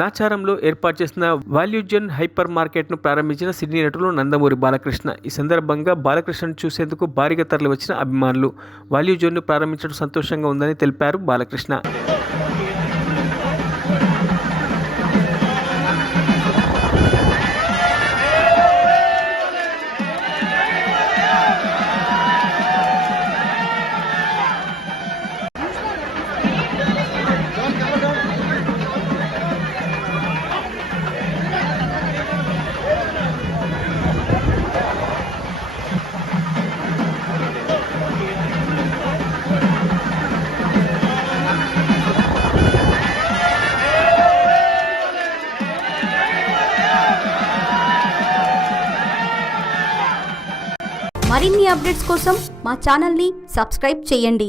నాచారంలో ఏర్పాటు చేసిన వాల్యూజన్ హైపర్ మార్కెట్ను ప్రారంభించిన సినీ నటులు నందమూరి బాలకృష్ణ. ఈ సందర్భంగా బాలకృష్ణను చూసేందుకు భారీగా తరలివచ్చిన అభిమానులు వాల్యూజన్ను ప్రారంభించడం సంతోషంగా ఉందని తెలిపారు బాలకృష్ణ. మరిన్ని అప్డేట్స్ కోసం మా ఛానల్ని సబ్స్క్రైబ్ చేయండి.